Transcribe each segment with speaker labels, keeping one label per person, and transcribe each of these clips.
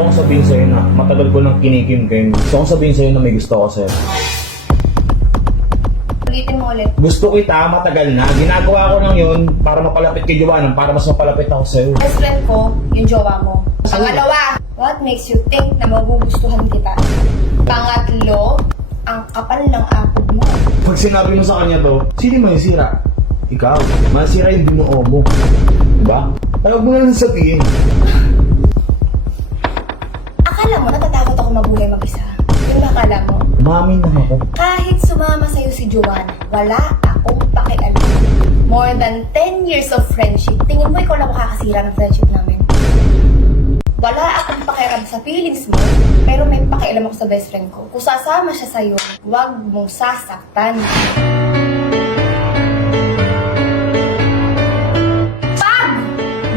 Speaker 1: kong sabihin sa'yo na matagal ko nang kinikim-kim. Gusto kong sabihin sa'yo na may gusto ko sa'yo.
Speaker 2: Ulitin mo ulit.
Speaker 1: Gusto kita matagal na. Ginagawa ko lang yun para mapalapit kay Joanna, para mas mapalapit ako sa'yo.
Speaker 2: Best friend ko, yung jowa mo. Pangalawa, what makes you think na magugustuhan kita? Pangatlo, ang kapal ng apod mo.
Speaker 1: Pag sinabi mo sa kanya to, sino may sira? Ikaw. Masira yung binuo mo. Diba? Kaya huwag mo na lang sabihin.
Speaker 2: Mabuhay mag-isa? Yung ba akala mo?
Speaker 1: Umamin na ako.
Speaker 2: Kahit sumama sa'yo si Joanna, wala akong pakialam. More than 10 years of friendship, tingin mo ikaw na makakasira ng friendship namin? Wala akong pakialam sa feelings mo, pero may pakialam ako sa best friend ko. Kung sasama siya sa'yo, huwag mong sasaktan. Pag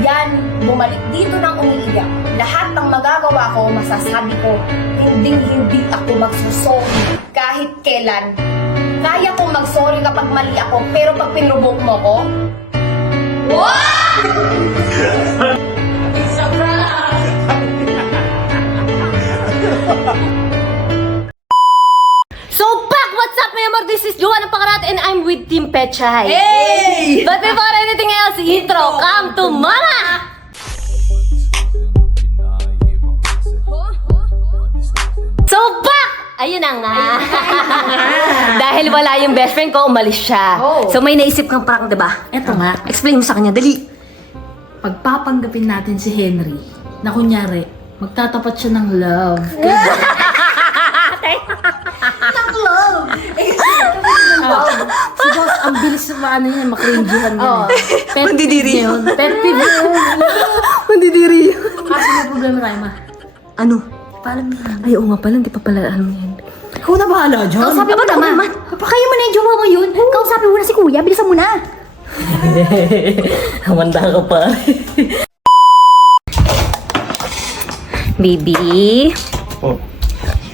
Speaker 2: yan bumalik dito ng umiiyak, lahat ng magagawa ko, masasabi ko, hinding hindi ako magsusorry kahit kailan. Kaya kong mag-sorry kapag mali ako, pero pag pinrubok mo ko,
Speaker 3: So back! What's up, my amor? This is Joanna Pangarat and I'm with Team Pechay.
Speaker 4: Hey!
Speaker 3: But before anything else, intro, come to Mama! So back! Ayun na nga. Dahil wala yung best friend ko, umalis siya.
Speaker 4: Oh.
Speaker 3: So may naisip kang prank, di ba?
Speaker 4: Eto nga.
Speaker 3: Explain mo sa kanya, dali.
Speaker 4: Pagpapanggapin natin si Henry, na kunyari, magtatapat siya ng love. ng love! si boss, ang bilis sa ano yan, makringyhan yan.
Speaker 3: Oo.
Speaker 4: Pet Mandidiri yun. Pet peeve yun.
Speaker 3: Mandidiri yun.
Speaker 4: Kaso may problema, Raima.
Speaker 3: Ano?
Speaker 4: Paano mo yan?
Speaker 3: Ay, oo nga pala, hindi pa pala alam yan.
Speaker 4: Ikaw na bahala dyan.
Speaker 3: Kausapin mo naman.
Speaker 5: Kayo mo na yung jowa mo yun. Kausapin mo na si kuya. Bilisan mo na.
Speaker 3: Hamanda ka pa. Baby,
Speaker 6: Oh,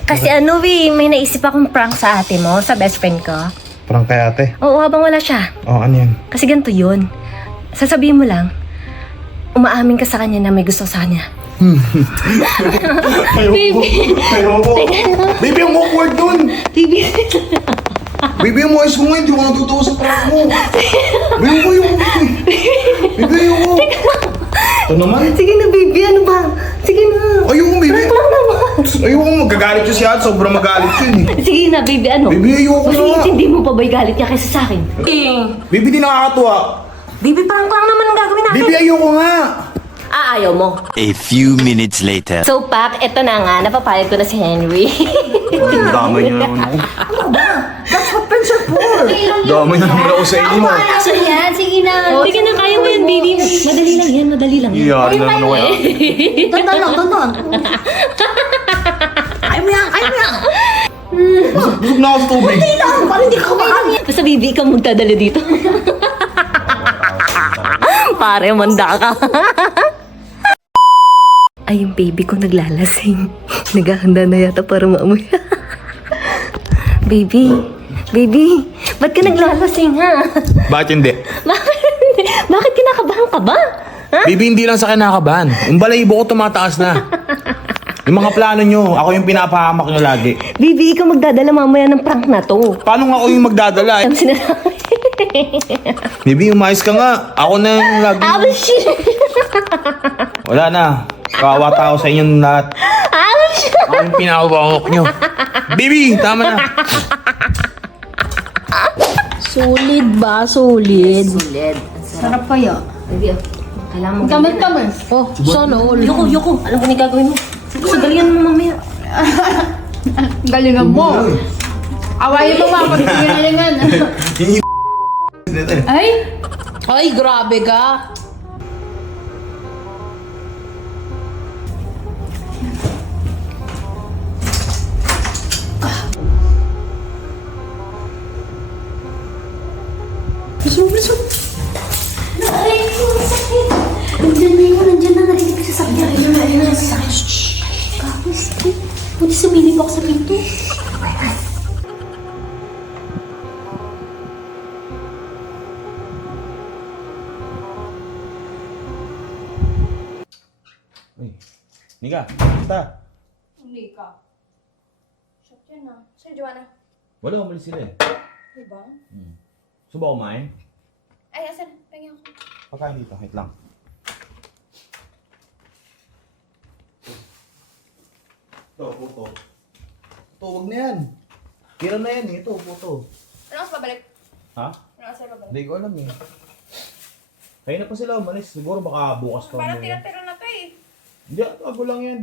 Speaker 3: kasi ano eh, may naisip akong prank sa ate mo, sa best friend ko.
Speaker 6: parang kay ate.
Speaker 3: Oo, habang wala siya.
Speaker 6: Oh, ano yan?
Speaker 3: Kasi ganito yun. Sasabihin mo lang, umaamin ka sa kanya na may gusto sa kanya.
Speaker 6: Ayoko. Ayoko. Baby, ang awkward dun.
Speaker 3: Baby,
Speaker 6: Baby, ang ayos mo nga. Hindi ko natutuwa sa prank mo. Baby, ayoko. Ayoko. Baby, ayoko. Ito naman.
Speaker 3: sige na baby, ano ba? Sige na.
Speaker 6: Ayoko, baby. Ayoko, magagalit siya siya. Sobrang magalit yun eh.
Speaker 3: Sige na baby, ano?
Speaker 6: Baby, ayoko
Speaker 3: Mas
Speaker 6: na
Speaker 3: iintindi mo pa ba yung galit niya kaysa sa akin? Eh,
Speaker 6: Baby, di nakakatuwa.
Speaker 3: baby, prank lang naman ang gagawin natin.
Speaker 6: Baby, ayoko nga.
Speaker 3: Ah, ayaw mo.
Speaker 7: A few minutes later.
Speaker 3: So, Pak, eto na nga, napapayag ko na si Henry.
Speaker 6: Ang damay niya naman ako. That's what friends are for. Damay na naman ako sa inyo.
Speaker 5: Ano yan? Sige na.
Speaker 3: Sige na, kaya mo yan, baby. Madali lang yan, madali lang yan.
Speaker 6: Iyari na naman ako.
Speaker 5: Dandan lang, dandan. Kaya mo yan, kaya mo yan.
Speaker 6: Busog na ako sa tubig.
Speaker 5: Parang hindi ka kumahan.
Speaker 3: Basta, baby, ikaw magdadala dito. Pare, manda ka. Ay, yung baby ko naglalasing. Naghahanda na yata para maamoy. baby, baby, ba't ka naglalasing ha?
Speaker 6: Bakit hindi?
Speaker 3: Bakit, bakit kinakabahan ka ba? Ha?
Speaker 6: Baby, hindi lang sa kinakabahan. Yung balahibo ko tumataas na. Yung mga plano nyo, ako yung pinapahamak nyo lagi.
Speaker 3: Baby, ikaw magdadala mamaya ng prank na to.
Speaker 6: Paano nga ako yung magdadala?
Speaker 3: Ano sinasabi?
Speaker 6: Baby, umayos ka nga. Ako na yung lagi.
Speaker 3: Ah, shit!
Speaker 6: Wala na. Kawawa tao sa inyong lahat.
Speaker 3: Ah, shit!
Speaker 6: Ako yung pinakabangok nyo. Baby, tama na.
Speaker 4: Solid ba? Solid.
Speaker 3: Solid.
Speaker 5: Sarap kaya.
Speaker 3: Baby, oh. Kailangan mo.
Speaker 5: Kamay kamay.
Speaker 4: Oh, sana all.
Speaker 3: Yoko, yoko. Alam ko na yung gagawin mo. Sagalingan mo mamaya.
Speaker 5: Galingan mo. Awayin mo mga pagkagalingan. Ay,
Speaker 4: Ay, grabe ka.
Speaker 5: Aray ko, sakit. Nandiyan na yun, nandiyan na. Narinig sa sakit. Ayun na, ayun na. Sakit. Shhh. Kapos. Buti sumilip ako sa pinto.
Speaker 1: Nika, basta.
Speaker 2: Hindi ka. Shot yan ah. Sir Joanna.
Speaker 1: Wala, umalis sila eh.
Speaker 2: Diba?
Speaker 1: Hmm. Gusto ba kumain?
Speaker 2: Ay, asan? Pengen ako.
Speaker 1: Pagkain dito, wait lang. Ito, puto. Ito, huwag na yan. Tira na yan eh. Ito, puto.
Speaker 2: Ano mas babalik?
Speaker 1: Ha?
Speaker 2: Ano mas babalik?
Speaker 1: Hindi ko alam eh. Kaya na pa sila umalis. Siguro baka bukas pa.
Speaker 2: Parang
Speaker 1: umuwi.
Speaker 2: tira-tira na to eh.
Speaker 1: Hindi, ako lang yan.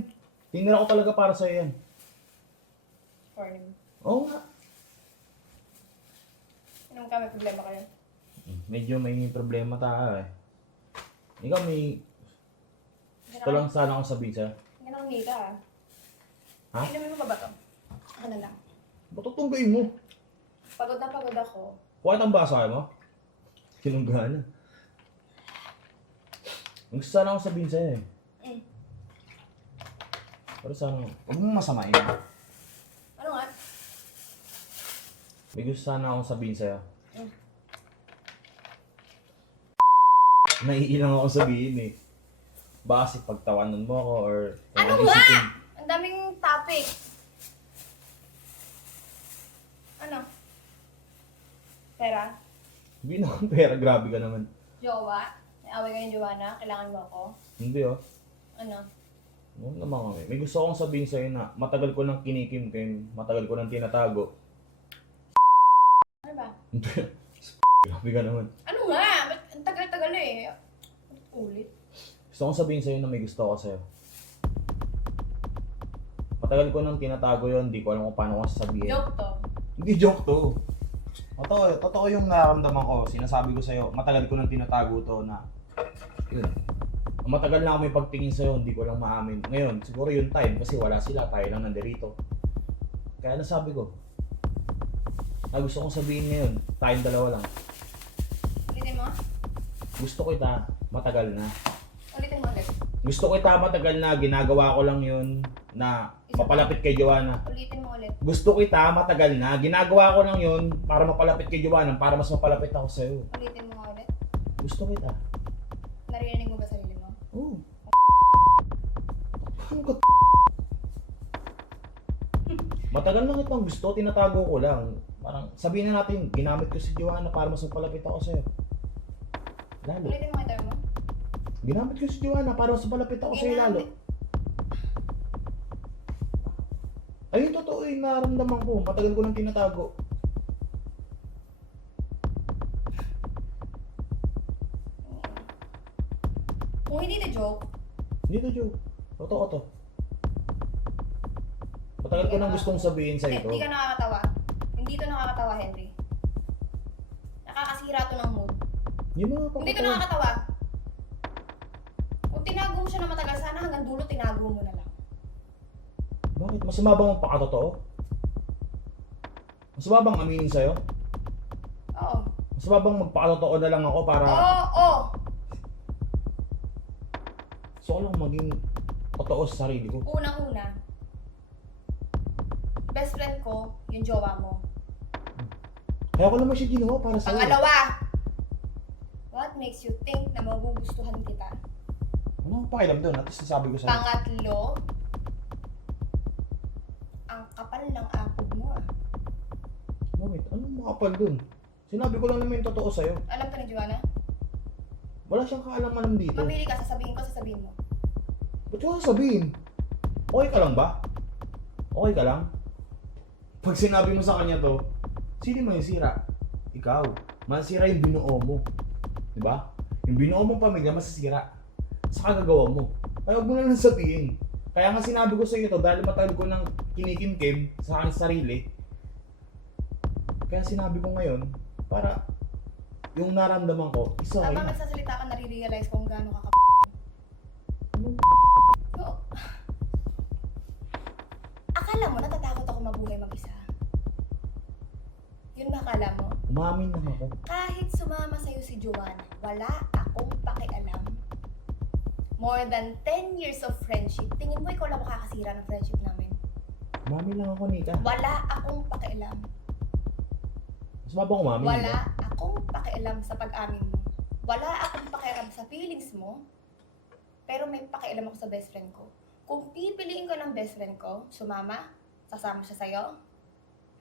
Speaker 1: Tingnan ko talaga para sa'yo yan.
Speaker 2: Morning.
Speaker 1: Oo nga.
Speaker 2: Anong kami problema kayo?
Speaker 1: Medyo may problema tayo eh. Ikaw may... Ito lang sana akong sabihin sa'yo.
Speaker 2: Hindi na kumita ah.
Speaker 1: Ha?
Speaker 2: Inumin mo ba ba? Ako na lang.
Speaker 1: Ba't tutunggayin mo?
Speaker 2: Pagod na pagod ako.
Speaker 1: Kuha ang baso kayo mo? Sinunggahan na. Ang gusto sana akong sabihin sa'yo eh.
Speaker 2: Mm.
Speaker 1: Pero sana, huwag mong masamain.
Speaker 2: Ano nga?
Speaker 1: May gusto sana akong sabihin sa'yo.
Speaker 2: Mm.
Speaker 1: Naiilang ako sabihin eh. Baka kasi pagtawanan mo ako or... or
Speaker 2: Ano
Speaker 1: isipin-
Speaker 2: nga? Ang daming topic. Ano? Pera?
Speaker 1: Hindi na akong pera, grabe ka naman.
Speaker 2: Jowa? May away kayo Joanna? Kailangan mo ako?
Speaker 1: Hindi oh.
Speaker 2: Ano?
Speaker 1: Oo naman kami. May gusto akong sabihin sa'yo na matagal ko nang kinikim-kim, matagal ko nang tinatago.
Speaker 2: Ano.
Speaker 1: Grabe ka naman.
Speaker 2: Ano nga? Ba't Ang tagal-tagal na eh. Ulit.
Speaker 1: Gusto kong sabihin sa'yo na may gusto ako sa'yo. Matagal ko nang tinatago yon, hindi ko alam kung paano ko sasabihin.
Speaker 2: Joke to.
Speaker 1: Hindi joke to. Totoo, totoo yung nararamdaman ko. Sinasabi ko sa'yo, matagal ko nang tinatago to na, yun. Matagal na ako may pagtingin sa'yo, hindi ko lang maamin. Ngayon, siguro yung time, kasi wala sila, tayo lang nandirito. Kaya nasabi ko, na gusto kong sabihin ngayon, tayong dalawa lang.
Speaker 2: Ulitin mo?
Speaker 1: Gusto ko ita, matagal na.
Speaker 2: Ulitin mo ulit.
Speaker 1: Gusto ko ita, matagal na, ginagawa ko lang yun, na mapalapit kay Joanna.
Speaker 2: Ulitin mo ulit.
Speaker 1: Gusto ko ita, matagal na, ginagawa ko lang yun, para mapalapit kay Joanna, para mas mapalapit ako sa'yo.
Speaker 2: Ulitin mo nga ulit.
Speaker 1: Gusto kita.
Speaker 2: Narinig mo ba sarili mo?
Speaker 1: Oo. Ano ka? Matagal na kitang gusto, tinatago ko lang. Parang sabihin na natin, ginamit ko si Joanna para mas mapalapit ako sa'yo. Lalo.
Speaker 2: Ulitin mo nga mo.
Speaker 1: Ginamit ko si Joanna para mas mapalapit ako sa'yo lalo.
Speaker 2: Ginamit.
Speaker 1: Ayun, totoo yung nararamdaman ko. Matagal ko nang tinatago.
Speaker 2: Kung hindi na joke,
Speaker 1: Hindi to joke. Totoo to. Matagal ko nang gustong sabihin sa
Speaker 2: hindi,
Speaker 1: ito.
Speaker 2: hindi ka nakakatawa. Hindi to nakakatawa, Henry. Nakakasira to ng mood.
Speaker 1: Yung mga
Speaker 2: Hindi to nakakatawa. Kung tinago mo siya na matagal, sana hanggang dulo tinago mo na lang.
Speaker 1: Bakit? Masama bang magpakatotoo? Masama bang aminin sa'yo?
Speaker 2: Oo.
Speaker 1: Masama bang magpakatotoo na lang ako para
Speaker 2: Oo, oo.
Speaker 1: gusto ko lang maging totoo sa sarili ko?
Speaker 2: Unang-una, best friend ko, yung jowa mo.
Speaker 1: Kaya ko naman siya ginawa para sa'yo.
Speaker 2: Pangalawa, what makes you think na magugustuhan kita?
Speaker 1: Ano akong pakialam doon? At least nasabi ko sa'yo.
Speaker 2: Pangatlo, ang kapal ng apog mo ah.
Speaker 1: Bakit? Anong makapal doon? Sinabi ko lang naman yung totoo sa'yo.
Speaker 2: Alam ka ni Joanna?
Speaker 1: Wala siyang kaalam-alam dito.
Speaker 2: Mamili ka, sasabihin ko, sasabihin mo.
Speaker 1: Ba't ko sasabihin? Okay ka lang ba? Okay ka lang? Pag sinabi mo sa kanya to, sino mo yung sira? Ikaw. Masira yung binuo mo. Di ba? Yung binuo mong pamilya, masisira. Sa kagagawa mo. Kaya huwag mo na lang sabihin. Kaya nga sinabi ko sa iyo to, dahil matagal ko nang kinikimkim sa aking sarili. Kaya sinabi ko ngayon, para yung naramdaman ko, isa okay
Speaker 2: Habang
Speaker 1: na.
Speaker 2: nagsasalita ka, nare-realize kung gaano ka
Speaker 1: Anong
Speaker 2: Oo. Akala mo, natatakot ako mabuhay mag-isa. Yun ba akala mo?
Speaker 1: Umamin lang ako.
Speaker 2: Kahit sumama sa'yo si Joanna, wala akong pakialam. More than 10 years of friendship, tingin mo ikaw lang makakasira ng friendship namin?
Speaker 1: Umamin lang ako, Nika.
Speaker 2: Wala akong pakialam.
Speaker 1: Mas mabang umamin.
Speaker 2: Wala akong pakialam sa pag-amin mo. Wala akong pakialam sa feelings mo. Pero may pakialam ako sa best friend ko. Kung pipiliin ko ng best friend ko, sumama, sasama siya sa'yo?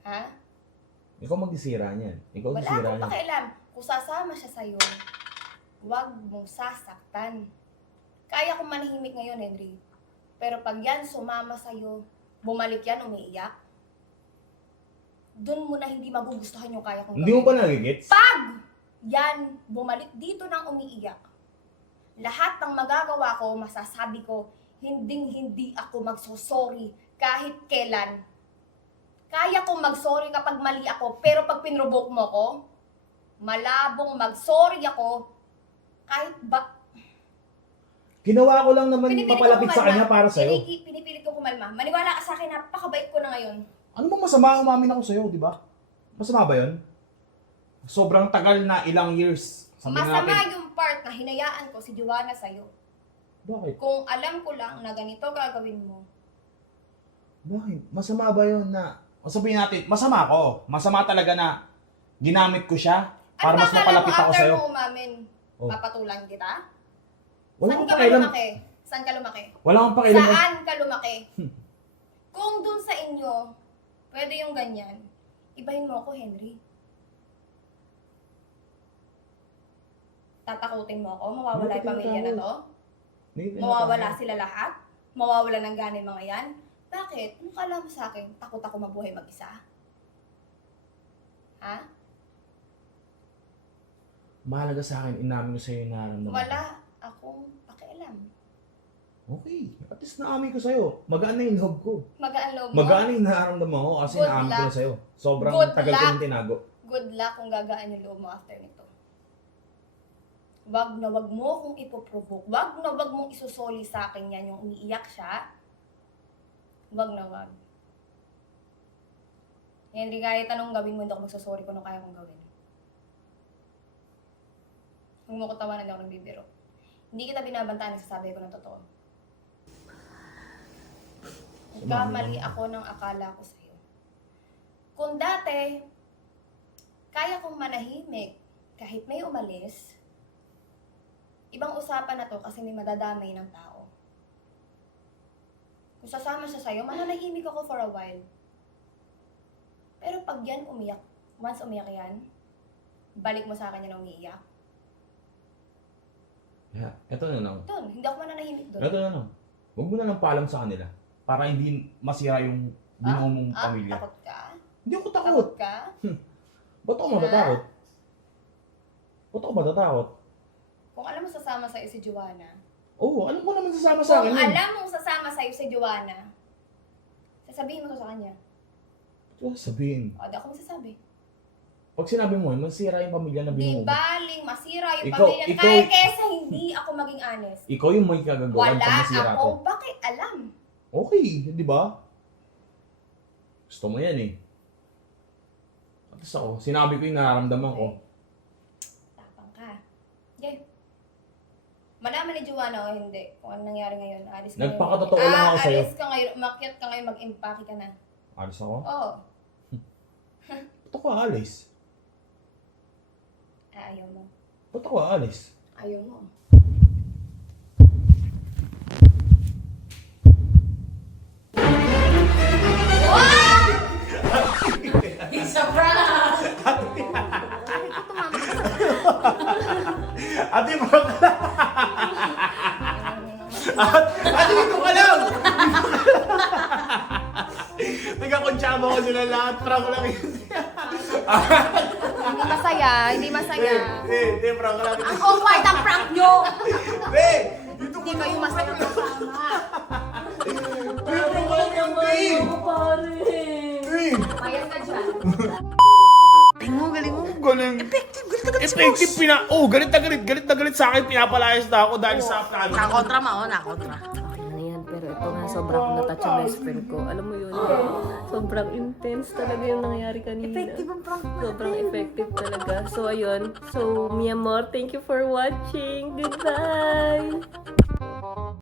Speaker 2: Ha?
Speaker 1: Ikaw magsisira niyan. Ikaw
Speaker 2: Wala
Speaker 1: sisira
Speaker 2: akong
Speaker 1: niyan.
Speaker 2: pakialam. Kung sasama siya sa'yo, huwag mong sasaktan. Kaya kong manahimik ngayon, Henry. Pero pag yan sumama sa'yo, bumalik yan, umiiyak, doon mo na hindi magugustuhan yung kaya kong
Speaker 1: Hindi mo ba nagigits?
Speaker 2: Pag yan bumalik dito ng umiiyak, lahat ng magagawa ko, masasabi ko, hinding hindi ako magsosorry kahit kailan. Kaya kong magsorry kapag mali ako, pero pag pinrovoke mo ko, malabong magsorry ako kahit ba...
Speaker 1: Ginawa ko lang naman
Speaker 2: Pinipilit
Speaker 1: papalapit
Speaker 2: ko
Speaker 1: sa
Speaker 2: kumalma.
Speaker 1: kanya para sa'yo.
Speaker 2: Piniki- Pinipilit ko kumalma. Maniwala ka sa akin, napakabait ko na ngayon.
Speaker 1: Ano bang masama umamin ako sa'yo, di ba? Masama ba yun? Sobrang tagal na ilang years. Sabi
Speaker 2: Masama
Speaker 1: natin.
Speaker 2: yung part na hinayaan ko si Joanna sa'yo.
Speaker 1: Bakit?
Speaker 2: Kung alam ko lang na ganito gagawin mo,
Speaker 1: Bakit? Masama ba yun na... O sabihin natin, masama ako. Masama talaga na ginamit ko siya para
Speaker 2: ano
Speaker 1: mas
Speaker 2: ba akala mo
Speaker 1: mapalapit ako
Speaker 2: after
Speaker 1: sa'yo.
Speaker 2: mo umamin,
Speaker 1: Oh.
Speaker 2: papatulan kita?
Speaker 1: Wala
Speaker 2: Saan
Speaker 1: akong
Speaker 2: ka
Speaker 1: pakialam.
Speaker 2: lumaki? Saan ka lumaki?
Speaker 1: Wala akong pakialam.
Speaker 2: Saan ka lumaki? Kung dun sa inyo, pwede yung ganyan, ibahin mo ako, Henry. Tatakutin mo ako? Mawawala yung pamilya na to?
Speaker 1: Hindi,
Speaker 2: Mawawala sila lahat? Mawawala ng yung mga yan? Bakit? Ano kala mo sa akin? Takot ako mabuhay mag-isa? Ha?
Speaker 1: Mahalaga sa akin, inamin ko sa'yo yung nararamdaman. ko.
Speaker 2: Wala akong pakialam.
Speaker 1: Okay. At least naamin ko sa'yo. Magaan na yung loob ko.
Speaker 2: Magaan loob mo?
Speaker 1: Magaan na yung nararamdaman ko kasi
Speaker 2: Good
Speaker 1: naamin ko
Speaker 2: luck.
Speaker 1: na sa'yo. Sobrang
Speaker 2: Good
Speaker 1: tagal ko
Speaker 2: luck.
Speaker 1: yung tinago.
Speaker 2: Good luck kung gagaan yung loob mo after nito. Wag na wag mo kung ipoprovoke. Wag na wag mong isusoli sa akin yan yung umiiyak siya. Wag na wag. Henry, kahit anong gawin mo, hindi ako magsasorry kung ano kaya kong gawin. Huwag mo ko tawanan, hindi ako nagbibiro. Hindi kita binabantaan, nagsasabi ko ng totoo. Nagkamali ako ng akala ko sa'yo. Kung dati, kaya kong manahimik kahit may umalis, ibang usapan na to kasi may madadamay ng tao. Kung sasama siya sa'yo, mananahimik ako for a while. Pero pag yan umiyak, once umiyak yan, balik mo sa akin yan umiiyak.
Speaker 1: Yeah. Ito na lang.
Speaker 2: Doon, hindi ako mananahimik doon.
Speaker 1: Ito na lang. Huwag mo na lang paalam sa kanila. Para hindi masira yung binuo mong
Speaker 2: Ah,
Speaker 1: pamilya.
Speaker 2: takot ka?
Speaker 1: Hindi ako takot.
Speaker 2: Takot ka?
Speaker 1: Ba't ako matatakot? Ba't ako matatakot?
Speaker 2: Kung alam mo sasama sa'yo si Joanna,
Speaker 1: Oo, alam ko naman sasama sa
Speaker 2: kung
Speaker 1: akin yun.
Speaker 2: alam mong sasama sa'yo si Joanna, sasabihin mo to sa kanya.
Speaker 1: Ko sabihin?
Speaker 2: O, di ako magsasabi.
Speaker 1: Pag sinabi mo, masira yung pamilya na
Speaker 2: Di
Speaker 1: binuo mo.
Speaker 2: baling masira yung
Speaker 1: Ikaw-
Speaker 2: pamilya.
Speaker 1: ikaw-
Speaker 2: Kaya kesa hindi ako maging honest.
Speaker 1: Ikaw yung may kagagawan
Speaker 2: Wala
Speaker 1: pag masira ko.
Speaker 2: akong pakialam.
Speaker 1: Okay, di ba? Gusto mo yan eh. At least ako, sinabi ko yung nararamdaman ko.
Speaker 2: Tapang ka. Okay. Joanna o hindi kung ano nangyari ngayon. Alis ka
Speaker 1: Nagpakatotoo
Speaker 2: ngayon.
Speaker 1: lang ako
Speaker 2: ah,
Speaker 1: sa'yo.
Speaker 2: Alis ka ngayon. Umakyat ka ngayon. Mag-impake ka na.
Speaker 1: Alis ako?
Speaker 2: Oo.
Speaker 1: Ba't ako aalis?
Speaker 2: Ah, ayaw mo.
Speaker 1: Ba't ako aalis?
Speaker 2: Ayaw mo.
Speaker 1: Ka lang! Ate, dito ka lang! Nagkakontsaba ko sila lahat. Prank lang yun.
Speaker 2: Hindi masaya. Hindi masaya.
Speaker 1: Eh, eh, prank lang.
Speaker 2: Ang awkward ang prank nyo!
Speaker 1: Ka
Speaker 2: Hindi kayo masaya kasama.
Speaker 1: Na galit Effective, pina... Oh, galit na galit. Galit na galit sa akin. Pinapalayas na ako dahil sa plano.
Speaker 5: Nakontra mo, oh, nakontra.
Speaker 3: Okay na yan, pero ito nga sobrang natouch yung best friend ko. Alam mo yun, sobrang intense talaga yung nangyayari kanina.
Speaker 5: Effective ang prank mo.
Speaker 3: Sobrang effective talaga. So, ayun. So, mi amor, thank you for watching. Goodbye!